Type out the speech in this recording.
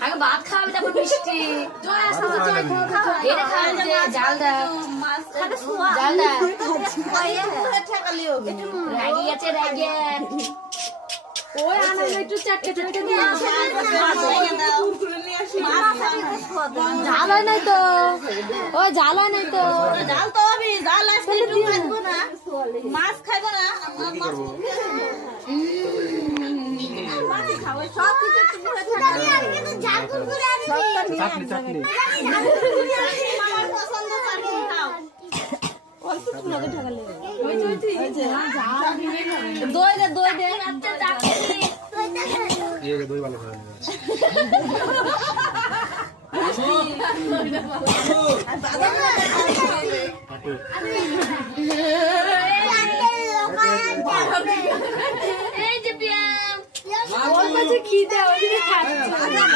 আগে ভাত খাওয়াবে তারপর মিষ্টি জাল রাগি আছে ওই আনা একটু চাটকে চাটকে দিয়ে জাল হয় নাই তো ওই জাল হয় নাই তো জাল তো আমি জাল আজকে একটু খাবো না মাছ খাবো না সব কিছু জাল কুরকুরে আছে চাটনি আমার পছন্দ চাটনি খাও অল্প একটু লগে ঢাকালে ওই যে দই দে আচ্ছা চাটনি ये दो ही वाले खाने এই যে পিয়া ওর কাছে খিদে ওই যে খাচ্ছে